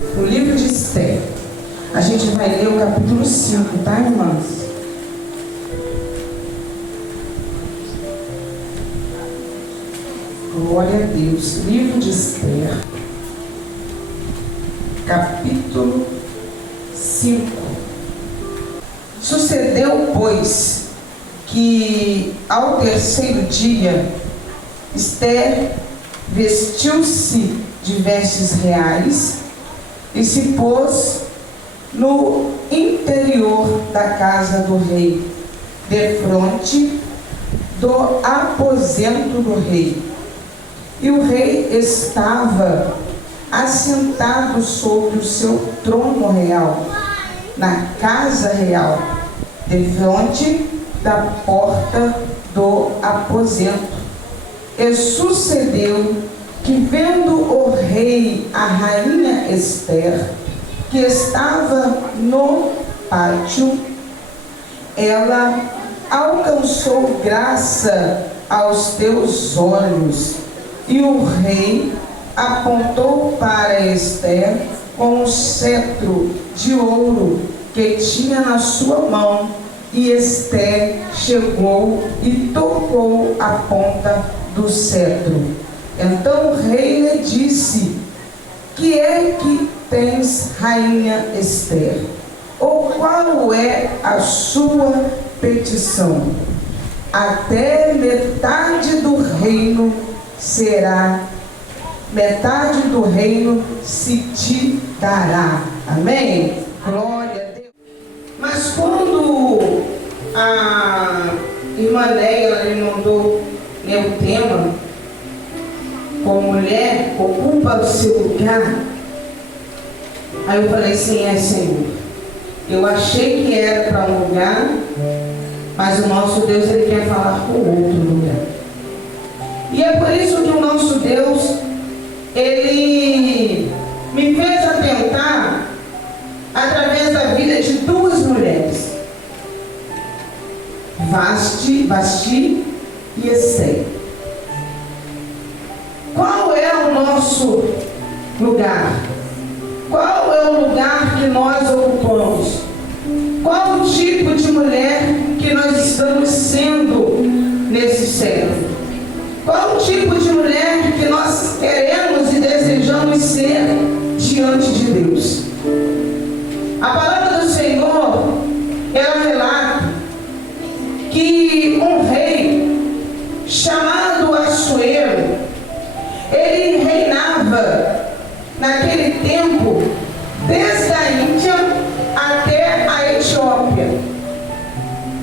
O livro de Esther. A gente vai ler o capítulo 5, tá, irmãs? Glória a Deus. Livro de Esther, capítulo 5. Sucedeu, pois, que ao terceiro dia, Esther vestiu-se de vestes reais e se pôs no interior da casa do rei, defronte do aposento do rei. E o rei estava assentado sobre o seu trono real, na casa real, defronte da porta do aposento. E sucedeu que, vendo o rei a rainha Esther, que estava no pátio, ela alcançou graça aos teus olhos. E o rei apontou para Esther com um cetro de ouro que tinha na sua mão, e Esther chegou e tocou a ponta do cetro. Então o rei lhe disse: que é que tens, rainha Esther? Ou qual é a sua petição? Até metade do reino será, metade do reino se te dará. Amém? Glória a Deus. Mas quando a irmã Leia me mandou meu tema, como mulher ocupa o seu lugar, aí eu falei assim: é, Senhor, eu achei que era para um lugar, mas o nosso Deus, Ele quer falar com outro lugar. E é por isso que o nosso Deus, Ele me fez atentar através da vida de duas mulheres, Vasti e Esther. Qual é o nosso lugar? Qual é o lugar que nós ocupamos? Qual o tipo de mulher que nós estamos sendo nesse século? Qual o tipo de mulher que nós queremos e desejamos ser diante de Deus? A palavra do Senhor, ela relata que um rei chamado Assuero, ele reinava naquele tempo desde a Índia até a Etiópia.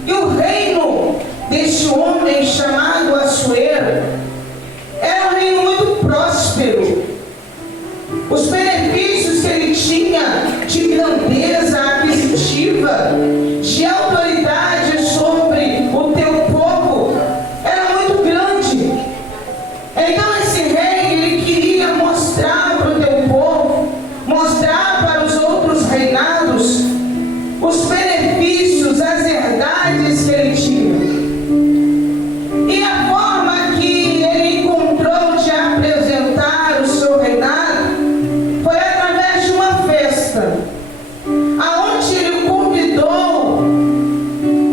E o reino deste homem chamado Assuero era um reino muito próspero. Os benefícios que ele tinha de grandeza aquisitiva, de autoridade sobre o teu povo, era muito grande. Então esse rei, ele queria mostrar para o teu povo, mostrar para os outros reinados os benefícios, as herdades que ele tinha. E a forma que ele encontrou de apresentar o seu reinado foi através de uma festa, aonde ele convidou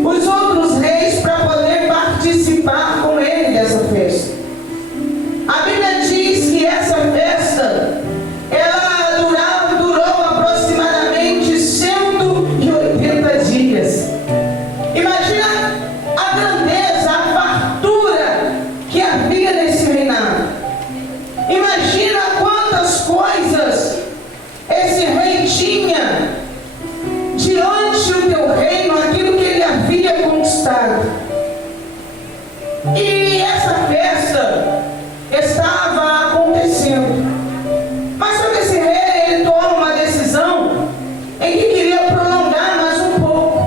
os outros reis para poder participar com ele dessa festa. A Bíblia diz que essa festa, ela durou aproximadamente 180 dias. Imagina a grandeza, a fartura que havia nesse reinado. Imagina quantas coisas esse rei tinha diante do teu reino, aquilo que ele havia conquistado. E essa festa estava acontecendo. Mas só que esse rei, ele toma uma decisão em que queria prolongar mais um pouco.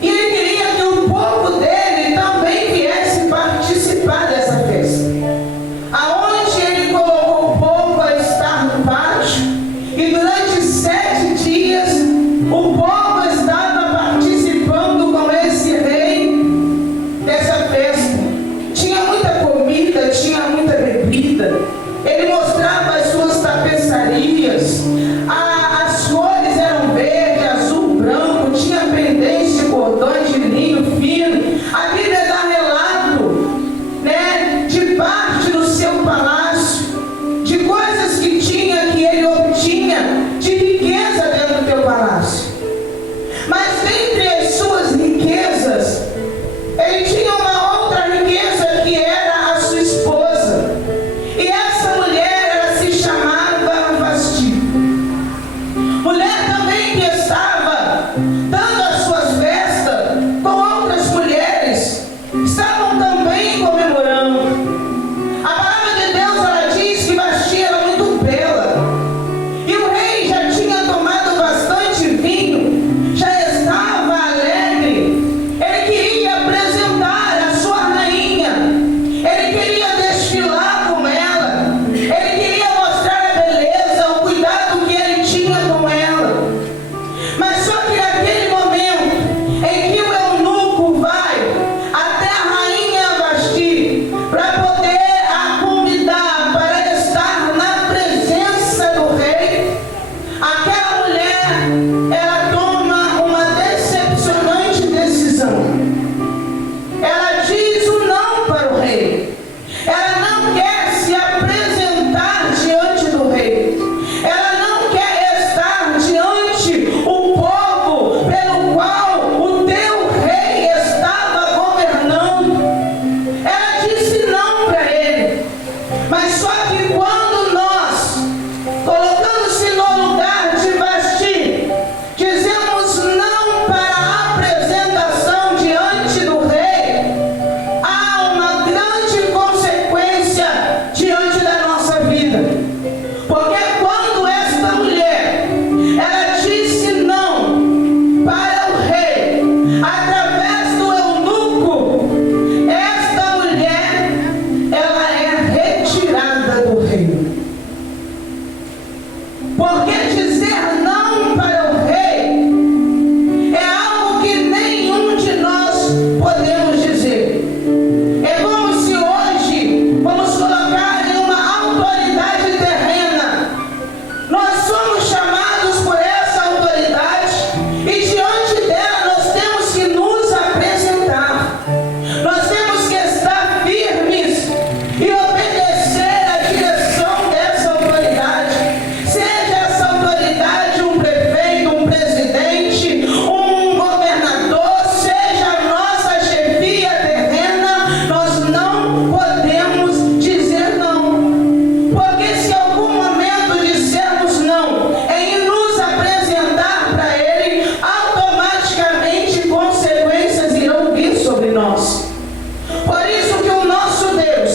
E ele queria que o povo dele também viesse participar dessa festa. Aonde ele colocou o povo a estar no pátio, e durante 7 dias o povo estava participando com esse rei dessa festa. Tinha muita comida, tinha muita bebida. Ele mostrava as suas tapeçarias, a Porque dizer não para o rei é algo que nenhum de nós podemos dizer. É como se hoje vamos colocar em uma autoridade terrena. Nós somos chamados por essa autoridade e diante dela nós temos que nos apresentar. Nós temos que estar firmes e obedecer à direção dessa autoridade. Seja essa autoridade um prefeito, um presidente, um governador, seja a nossa chefia terrena, nós não podemos dizer não. Porque se em algum momento dissermos não em nos apresentar para Ele, automaticamente consequências irão vir sobre nós. Por isso que o nosso Deus,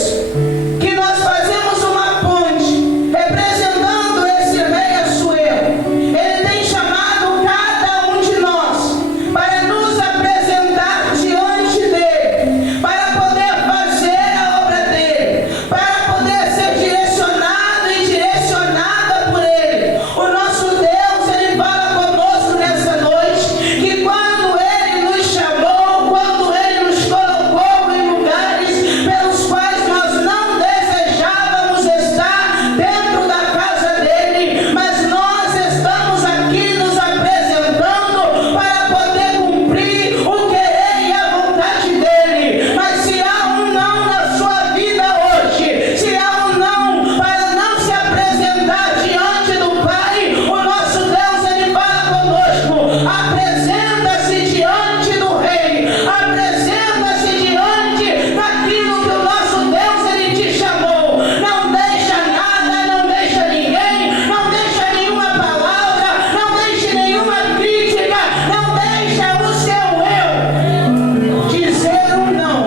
que nós fazemos uma ponte representando esse rei Assuero, Ele tem chamado cada um de nós para nos apresentar diante dele, para poder fazer a obra dele, para poder ser direcionado e direcionada por ele. O nosso Deus, Ele fala conosco nessa noite, que quando Ele nos chamou, quando Ele nos colocou em lugares pelos quais nós não desejávamos estar dentro da casa dele, mas nós estamos aqui nos apresentando para poder cumprir o querer e a vontade dele. Mas se há um não na sua vida hoje, se há um não para não se apresentar diante do Pai, o nosso Deus, Ele fala conosco: apresenta-se diante do Rei, apresenta-se diante daquilo que o nosso Deus, Ele te chamou. Não deixa nada, não deixa ninguém, não deixa nenhuma palavra, não deixe nenhuma crítica, não deixa o seu eu dizer um não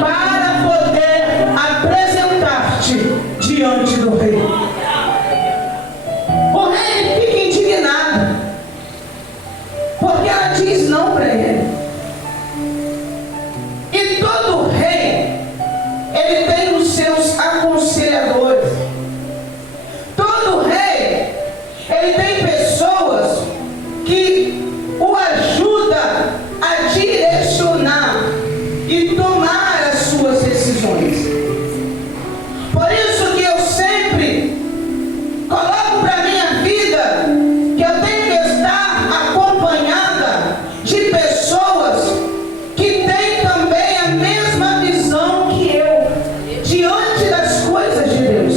para poder apresentar-te diante do Rei. O rei fica indignado, porque ela diz não para ele. E todo rei, ele tem os seus aconselhadores. Todo rei, ele tem pessoas que o ajudam a direcionar e tomar as suas decisões. Por isso que eu sempre coloco para minha vida que eu tenho que estar acompanhada de pessoas que têm também a mesma visão que eu diante das coisas de Deus.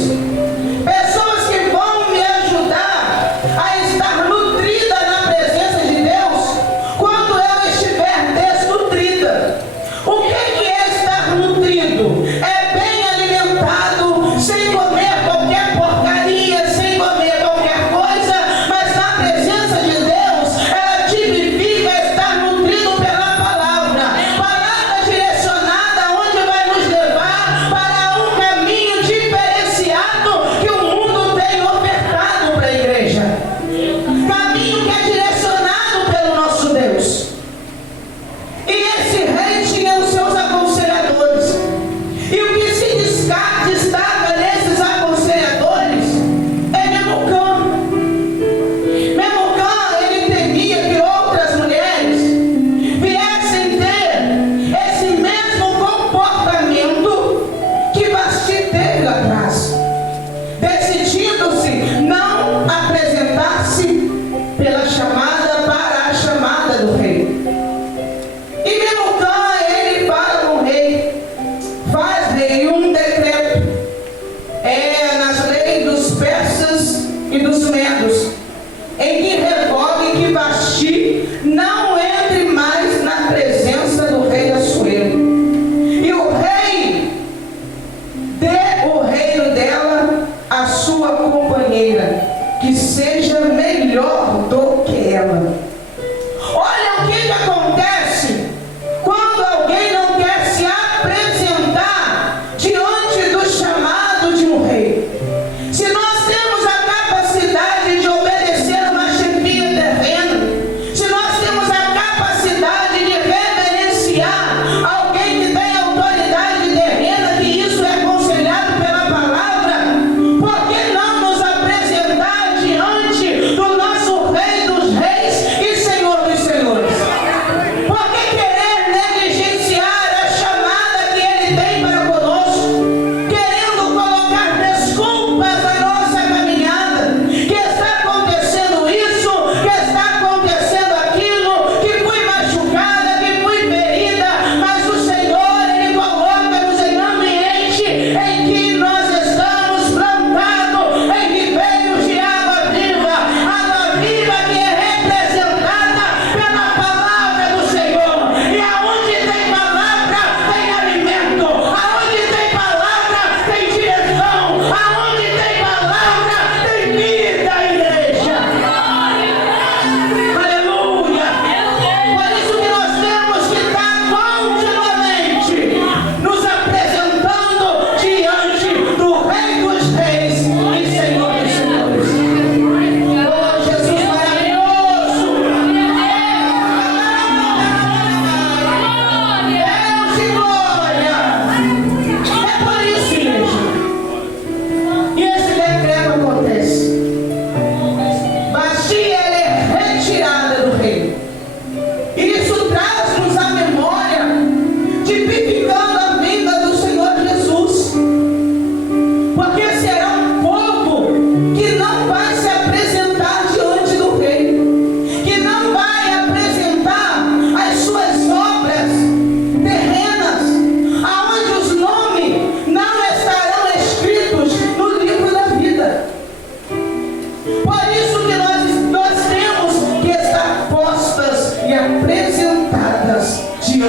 Pessoas que vão me ajudar a estar nutrida na presença de Deus quando eu estiver desnutrida. O que é estar nutrido? É bem alimentado, sem comer qualquer porcaria, sem comer qualquer coisa, mas na presença de Deus, ela tipifica estar nutrido pela palavra. Palavra direcionada onde vai nos levar para um caminho diferenciado que o mundo tem ofertado para a igreja. Caminho que é direcionado pelo nosso Deus. E esse rei tinha os seus aconselhadores. E o que se destaca nesses aconselhadores é Memucã. Memucã, ele temia que outras mulheres viessem ter esse mesmo comportamento que Vasti teve lá atrás, decidindo-se não apresentar-se pela chamada para a chamada do rei. E Memucã, ele fala com o rei: faz, rei, um decreto nas leis dos persas e dos medos, em que revogue que Vasti não entre mais na presença do rei Assuero, e o rei dê o reino dela à sua companheira, que seja melhor do que ela. Olha o que acontece quando alguém não quer se apresentar diante do chamado de um rei. Se nós temos a capacidade de obedecer uma chefia terrena, se nós temos a capacidade de reverenciar alguém que tem autoridade terrena, que isso é aconselhado pela palavra, por que não nos apresentar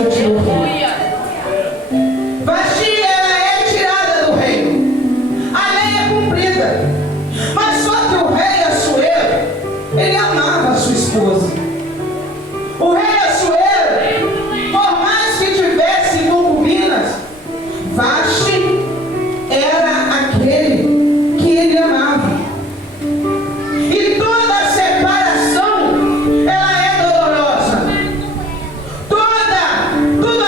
diante do rei. Vasti, ela é tirada do reino. A lei é cumprida. Mas só que o rei Assuero, ele amava a sua esposa. O rei Assuero, por mais que tivesse concubinas, Vasti era aquele que ele amava. E toda a separação, ela é dolorosa. Tudo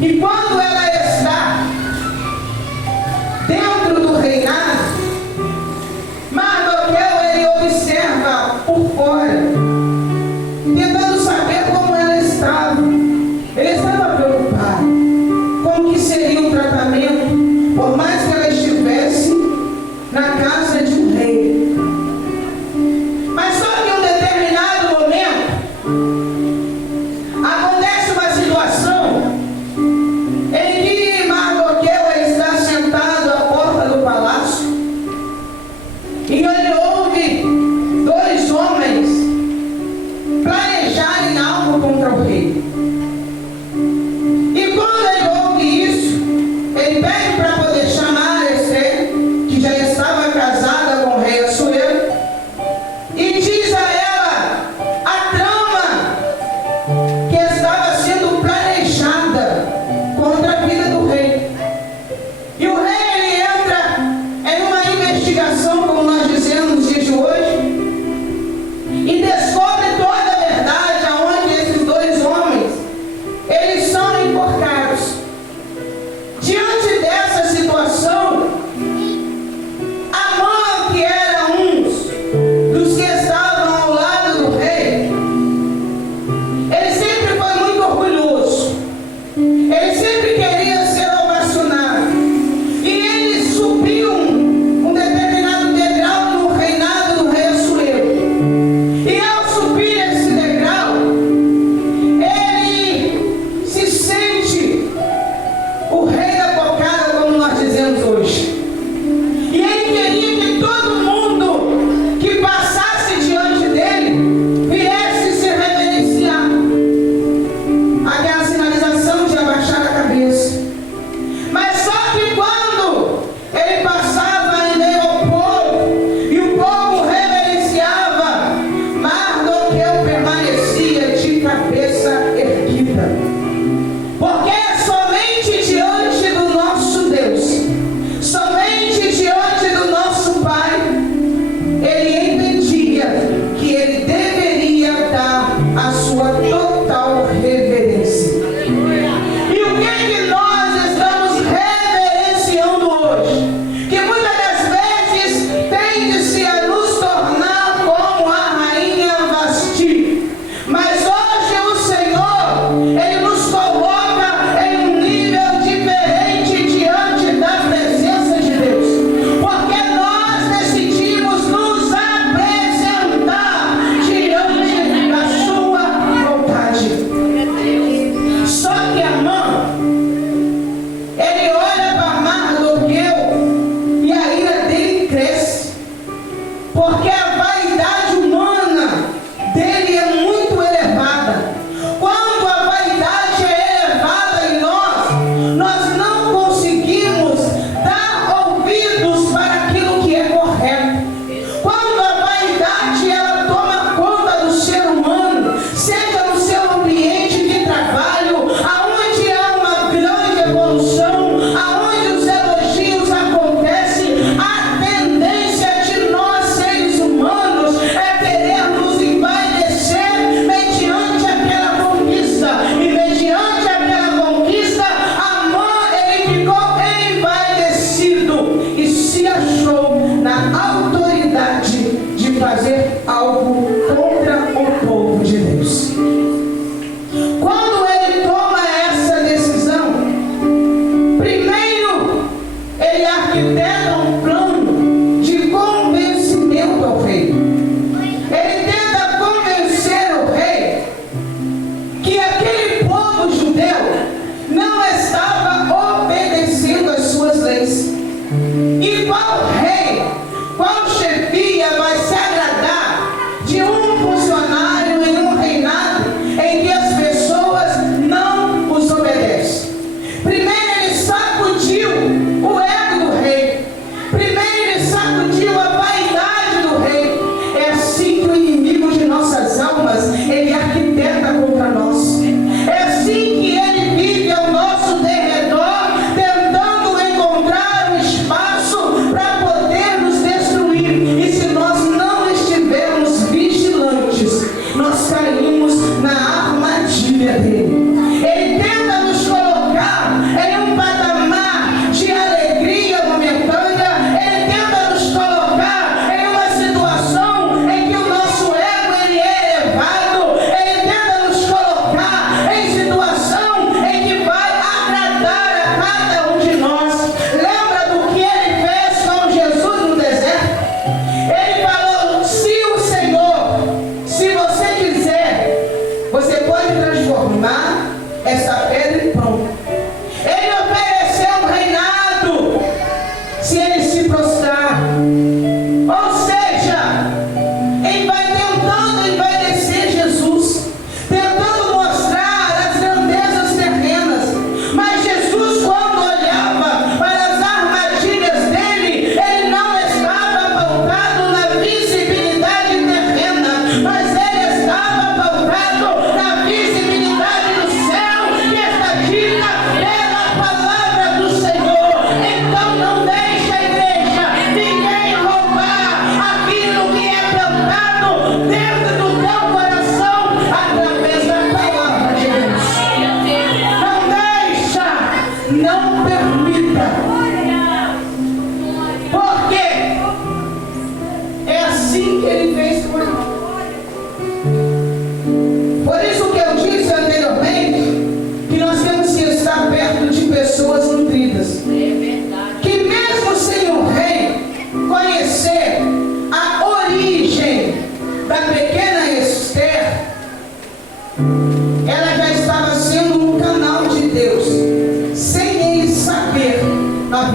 E quando ela está dentro do reinado, Mardoqueu, ele observa por fora, tentando saber como ela estava. Ele estava preocupado com o que seria o tratamento, por mais que ela estivesse na casa de um rei. Mas só que em um determinado momento acontece uma situação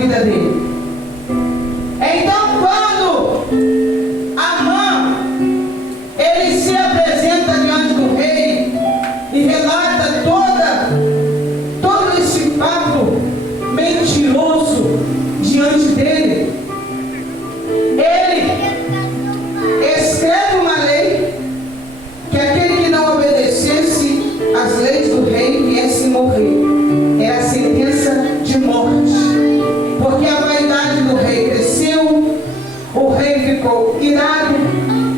vida dele. Então, quando Amã, ele se apresenta diante do rei e relata todo esse fato mentiroso diante dele, ele escreve uma lei que aquele que não obedecesse às leis do rei viesse morrer. Era a sentença de morte, porque a vaidade do rei cresceu, o rei ficou irado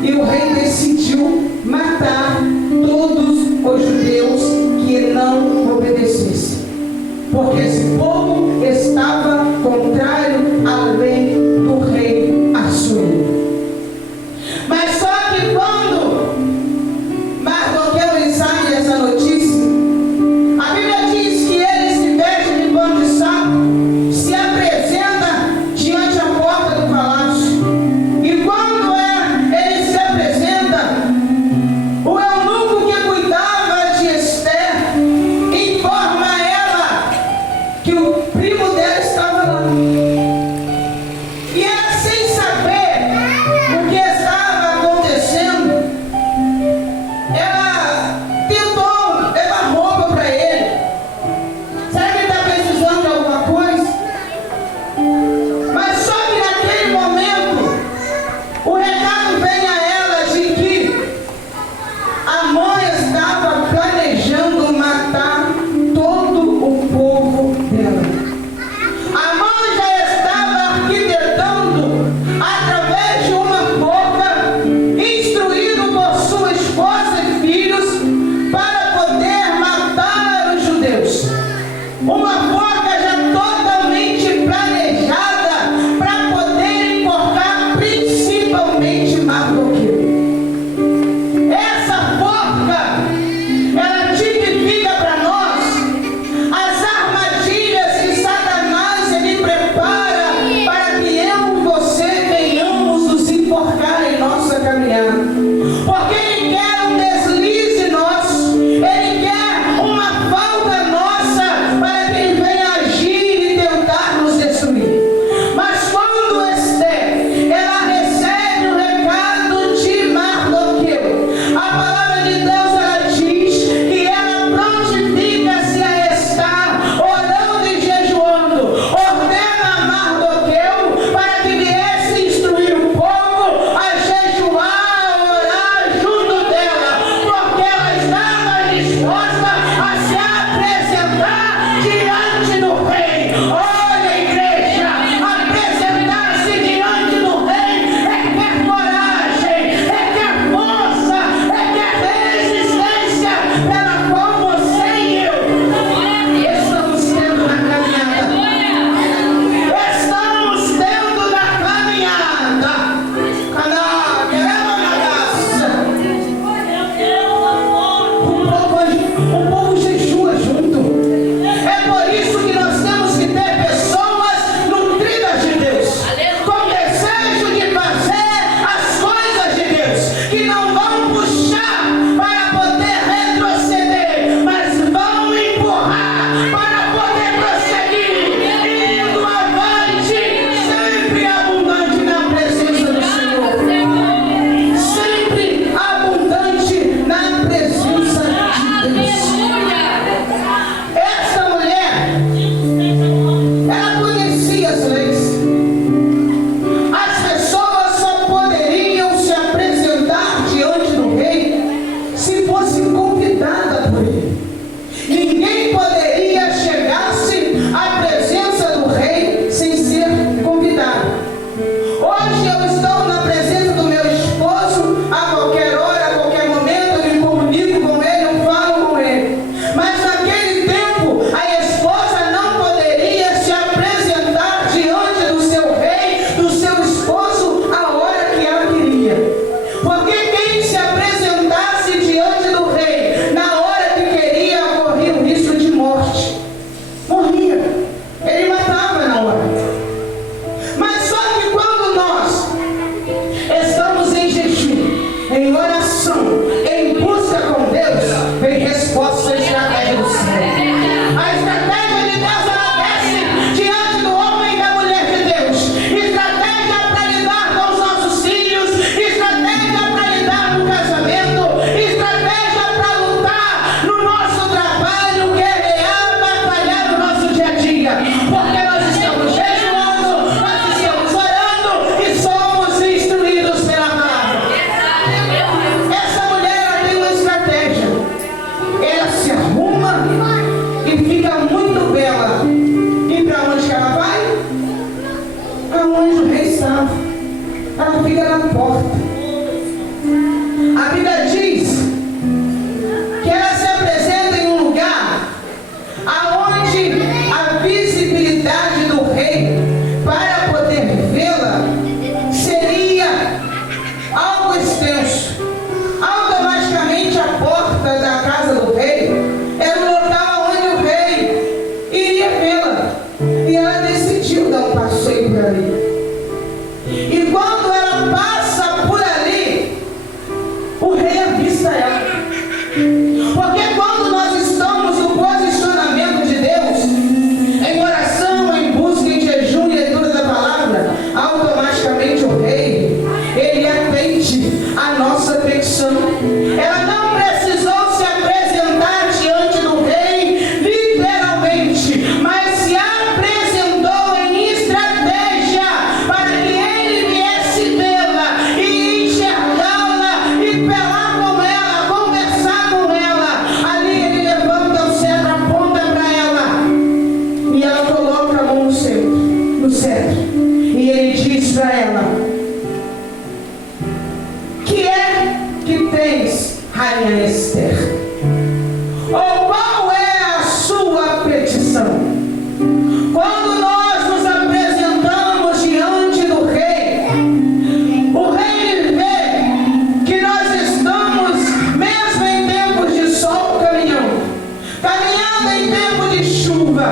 e o rei decidiu matar todos os judeus que não obedecessem, porque esse povo estava contrário à lei do rei Assuero. Mas só que quando Mardoqueu recebe essa notícia, a Bíblia diz que ele se veste de pano de saco, se apresenta diante a porta do palácio. E quando ele se apresenta, o eunuco que cuidava de Esther informa a ela que o vê-la. E ela decidiu dar um passeio por ali. E quando ela passa por ali, o rei avista ela. Porque quando nós estamos no posicionamento de Deus, em oração, em busca, em jejum e leitura da palavra, automaticamente o rei, ele atende a nossa petição. Ela não precisou se apresentar diante do rei, literalmente, mas se apresentou em estratégia para que ele viesse vê-la e enxergá-la e falar com ela, conversar com ela. Ali ele levanta o cetro, aponta para ela e ela coloca a mão no cetro e ele diz para ela: que é que tens, Rainha Esther? Ou qual é a sua petição? Quando nós nos apresentamos diante do rei, o rei vê que nós estamos, mesmo em tempos de sol, caminhando em tempo de chuva,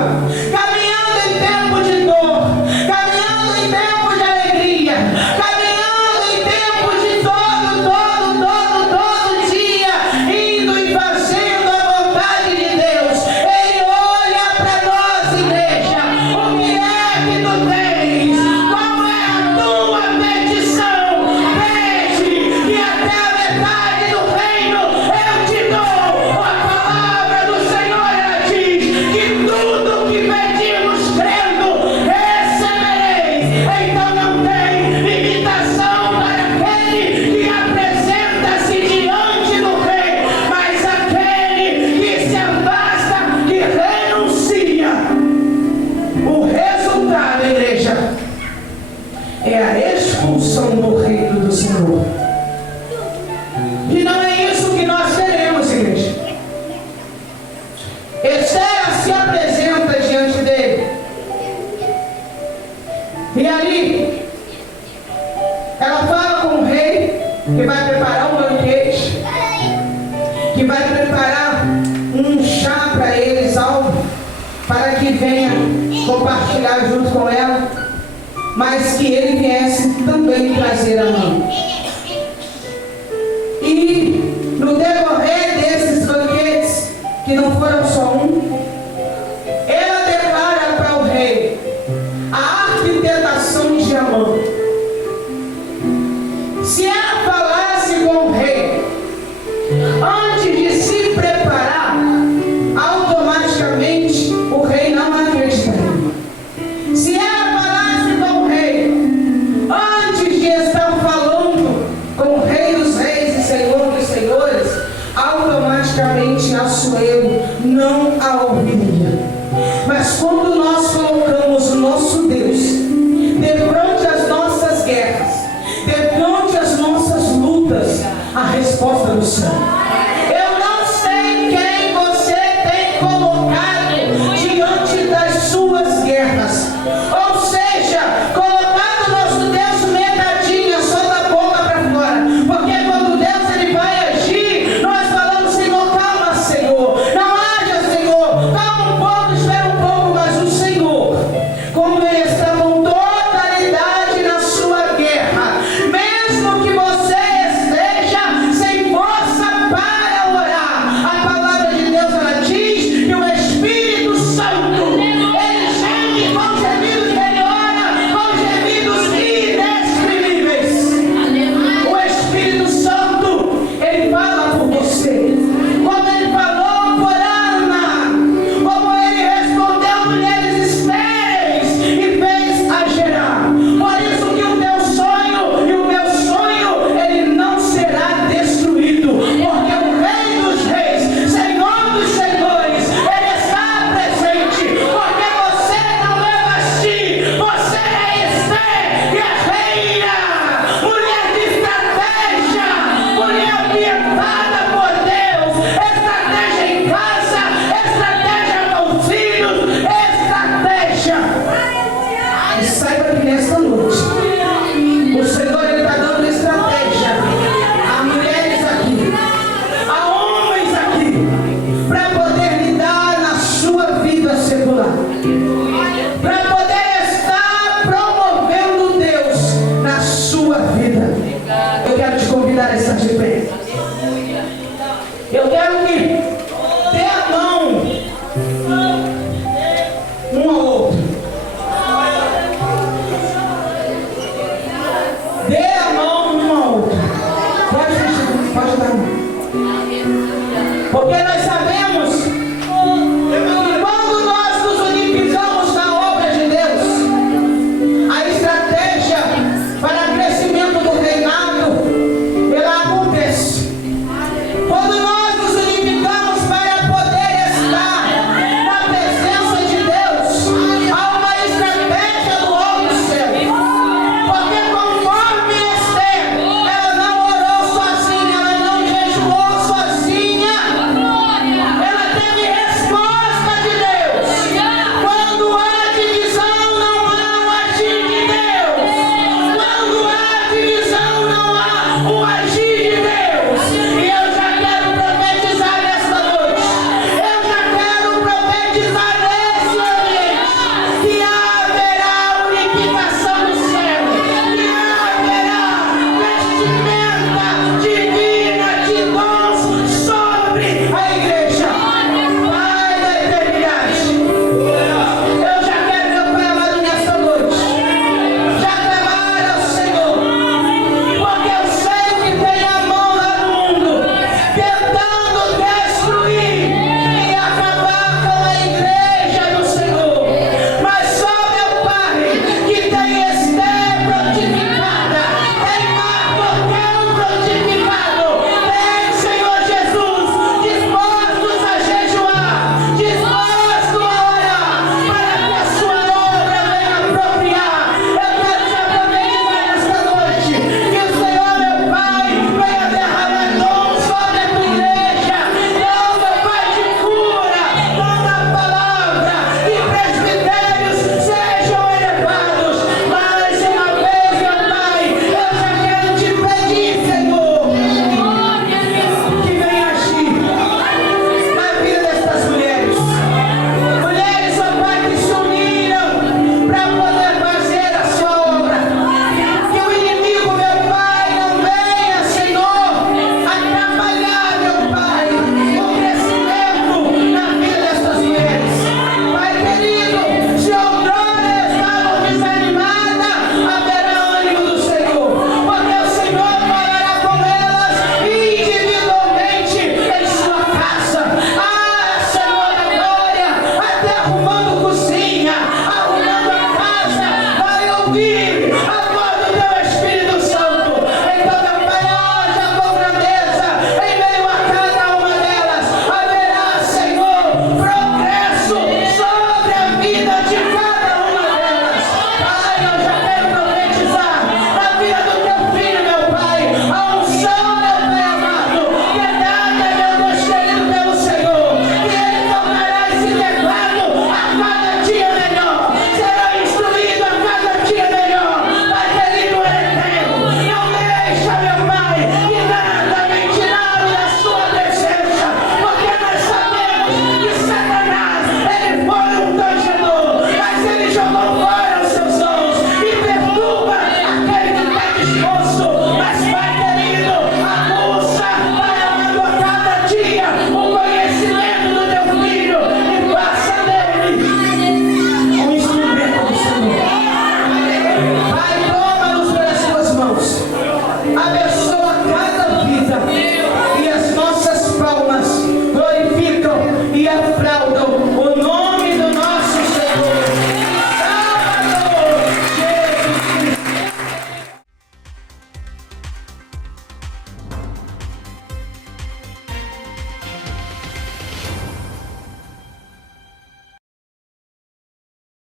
caminhando em tempo de dor, caminhando em tempo de alegria, caminhando em tempo de todo dia, indo e fazendo a vontade de Deus. Ele olha para nós, igreja. O que é que tu tens? Qual é a tua petição? Pede, que até a metade do reino eu te dou. A palavra do Senhor, ela diz que tudo que pedimos crendo, recebereis. Então não tem limitação para aquele que apresenta-se diante do rei, mas aquele que se afasta, que renuncia. O resultado, igreja, é a expulsão do reino do Senhor. E não é isso que nós queremos, igreja. Esther se apresenta diante dele. E ali, ela fala com o rei que vai preparar um banquete, que vai preparar um chá para eles, algo para que venha compartilhar junto com ela, mas que ele viesse também trazer a mão. E no decorrer desses banquetes, que não foram só um, ela declara para o rei a arquitetação de Amã. Se ela falasse com o rei antes de se preparar, automaticamente o rei não acreditaria. Se ela falasse com o rei antes de estar falando com o Rei dos Reis e Senhor dos Senhores, automaticamente Assuero não a ouviria. Mas quando nós colocamos o nosso Deus defronte as nossas guerras, defronte as nossas lutas, a resposta do céu